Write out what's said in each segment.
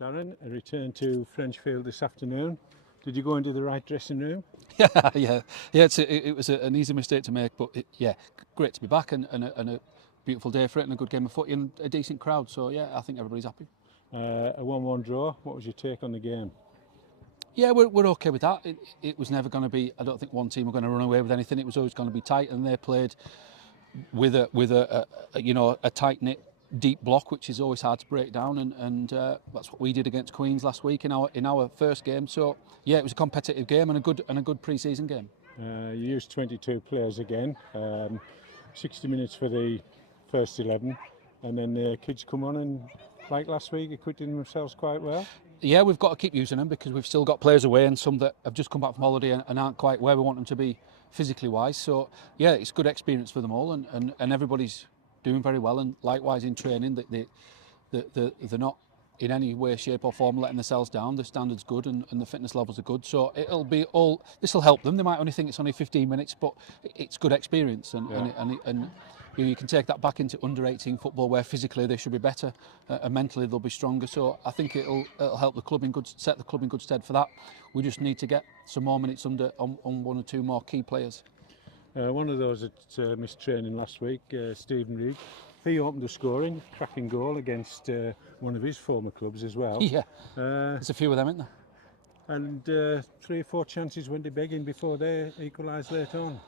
Darren, a return to Frenchfield this afternoon. Did you go into the right dressing room? yeah. It was an easy mistake to make, but great to be back and a beautiful day for it and a good game of footy and a decent crowd. So yeah, I think everybody's happy. A 1-1 draw. What was your take on the game? Yeah, we're okay with that. It was never going to be. I don't think one team were going to run away with anything. It was always going to be tight, and they played with a tight knit, deep block, which is always hard to break down, and that's what we did against Queens last week in our first game. So yeah, it was a competitive game and a good pre-season game. You used 22 players again, 60 minutes for the first 11, and then the kids come on and, like last week, acquitted themselves quite well. Yeah, we've got to keep using them because we've still got players away and some that have just come back from holiday and aren't quite where we want them to be physically wise. So yeah, it's good experience for them all, and everybody's doing very well. And likewise in training, they're not in any way, shape or form letting themselves down. The standard's good and the fitness levels are good. So this will help them. They might only think it's only 15 minutes, but it's good experience and you can take that back into under 18 football where physically they should be better and mentally they'll be stronger. So I think it'll help the club set the club in good stead for that. We just need to get some more minutes on one or two more key players. One of those that missed training last week, Stephen Reid, he opened the scoring, cracking goal against one of his former clubs as well. Yeah, there's a few of them, isn't there? And 3 or 4 chances went to begging before they equalised late on.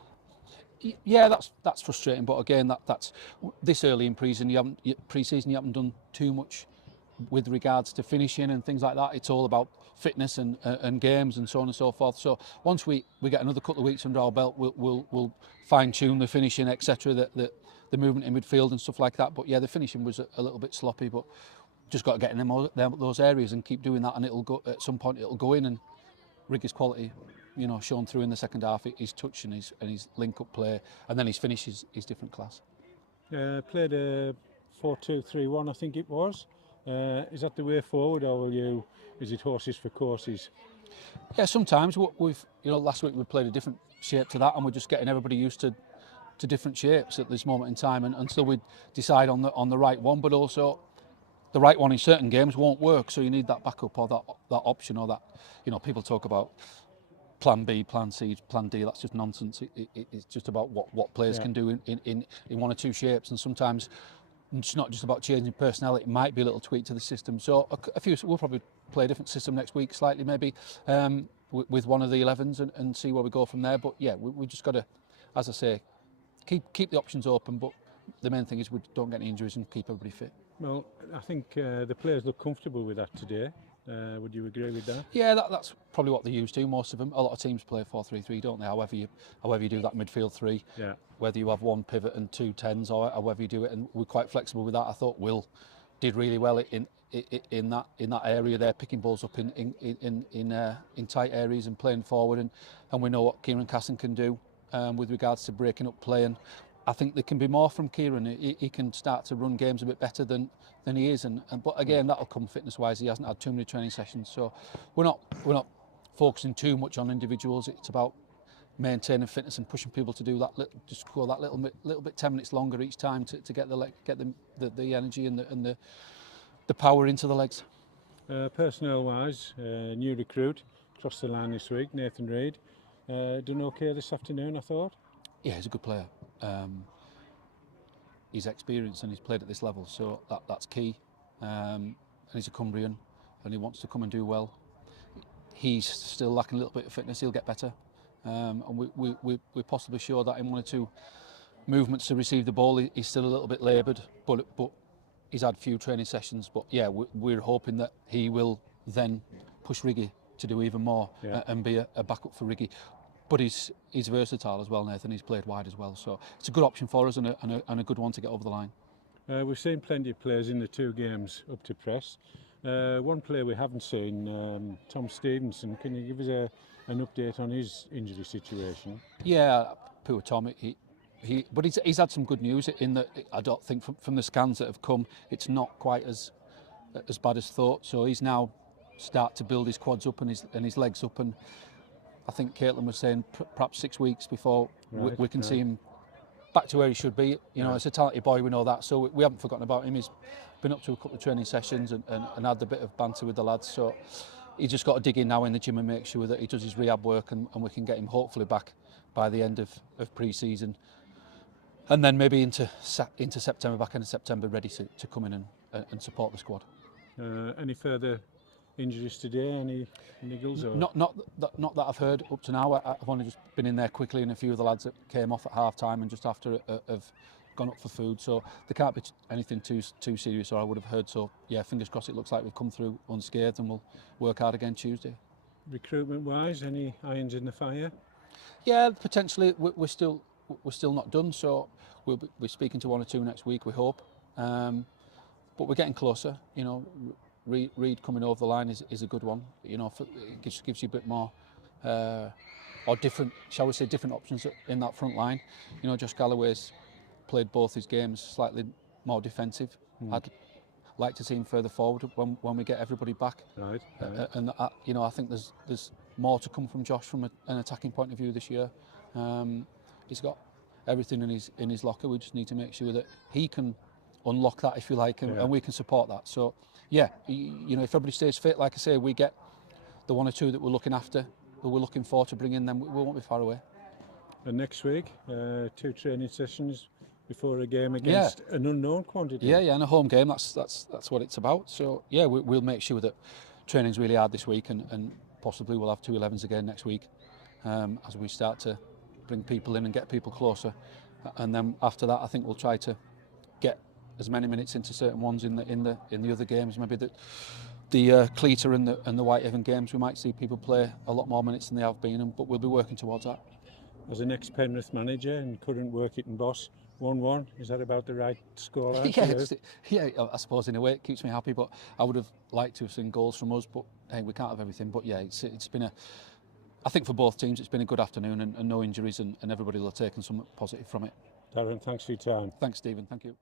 Yeah, that's frustrating. But again, that's this early in pre-season. You haven't done too much with regards to finishing and things like that. It's all about fitness and games and so on and so forth. So once we get another couple of weeks under our belt, we'll fine tune the finishing, etc. The movement in midfield and stuff like that. But yeah, the finishing was a little bit sloppy. But just got to get in those areas and keep doing that, and it'll go at some point. It'll go in, and Riggy's quality, shown through in the second half. His touch and his link-up play, and then his finish is different class. Played a 4-2-3-1, I think it was. Is that the way forward, or is it horses for courses? Yeah, sometimes last week we played a different shape to that, and we're just getting everybody used to different shapes at this moment in time, and until we decide on the right one. But also, the right one in certain games won't work, so you need that backup or that option or that. People talk about plan B, plan C, plan D. That's just nonsense. It's just about what players can do in one or two shapes, and sometimes it's not just about changing personnel. It might be a little tweak to the system. So we'll probably play a different system next week, slightly maybe, with one of the 11s and see where we go from there. But yeah, we just got to, as I say, keep the options open. But the main thing is we don't get any injuries and keep everybody fit. Well, I think the players look comfortable with that today. Would you agree with that? Yeah, that's probably what they're used to. Most of them, a lot of teams play 4-3-3, don't they? However you do that midfield three, whether you have one pivot and 2 10s, or however you do it, and we're quite flexible with that. I thought Will did really well in that area there, picking balls up in tight areas and playing forward, and we know what Kieran Casson can do with regards to breaking up play. And I think there can be more from Kieran. He can start to run games a bit better than he is, but again, that'll come fitness-wise. He hasn't had too many training sessions, so we're not focusing too much on individuals. It's about maintaining fitness and pushing people to do that. Just go that little bit 10 minutes longer each time to get the energy and the power into the legs. Personnel-wise, new recruit crossed the line this week, Nathan Reid. Done okay this afternoon, I thought. Yeah, he's a good player. He's experienced and he's played at this level, so that's key. And he's a Cumbrian, and he wants to come and do well. He's still lacking a little bit of fitness. He'll get better, and we're possibly sure that in 1 or 2 movements to receive the ball, he's still a little bit laboured, but he's had few training sessions. But yeah, we're hoping that he will then push Riggy to do even more and be a backup for Riggy. But he's versatile as well, Nathan. He's played wide as well, so it's a good option for us and a good one to get over the line. We've seen plenty of players in the 2 games up to press. One player we haven't seen, Tom Stevenson. Can you give us an update on his injury situation? Yeah, poor Tom. But he's had some good news in that I don't think from the scans that have come, it's not quite as bad as thought. So he's now start to build his quads up and his legs up, and I think Caitlin was saying perhaps 6 weeks before we can see him back to where he should be. You know, it's a talented boy, we know that, so we haven't forgotten about him. He's been up to a couple of training sessions and had a bit of banter with the lads, so he's just got to dig in now in the gym and make sure that he does his rehab work, and we can get him hopefully back by the end of pre-season, and then maybe into September, back into September, ready to come in and support the squad. Any further injuries today? Any niggles? Or? Not that I've heard up to now. I've only just been in there quickly, and a few of the lads that came off at half time and just after have gone up for food, so there can't be anything too serious, or I would have heard. So yeah, fingers crossed. It looks like we've come through unscathed, and we'll work hard again Tuesday. Recruitment wise, any irons in the fire? Yeah, potentially. We're still not done, so we'll be speaking to one or two next week, we hope, but we're getting closer. You know, Reid coming over the line is a good one. You know, it gives you a bit more or different, shall we say, different options in that front line. You know, Josh Galloway's played both his games slightly more defensive. I'd like to see him further forward when we get everybody back. Right. And you know, I think there's more to come from Josh from an attacking point of view this year. He's got everything in his locker. We just need to make sure that he can unlock that, if you like, and we can support that. So yeah, you know, if everybody stays fit, like I say, we get the one or two that we're looking after, that we're looking for to bring in, then we won't be far away. And next week, 2 training sessions before a game against an unknown quantity. Yeah, and a home game. That's what it's about. So yeah, we'll make sure that training's really hard this week, and possibly we'll have 2 11s again next week, as we start to bring people in and get people closer. And then after that, I think we'll try to get as many minutes into certain ones in the other games. Maybe the Cleater and the Whitehaven games, we might see people play a lot more minutes than they have been, but we'll be working towards that. As an ex-Penrith manager and current working boss, 1-1, is that about the right score? Yeah, I suppose in a way it keeps me happy, but I would have liked to have seen goals from us, but hey, we can't have everything. But yeah, it's been I think for both teams it's been a good afternoon, and no injuries, and everybody will have taken something positive from it. Darren, thanks for your time. Thanks, Stephen. Thank you.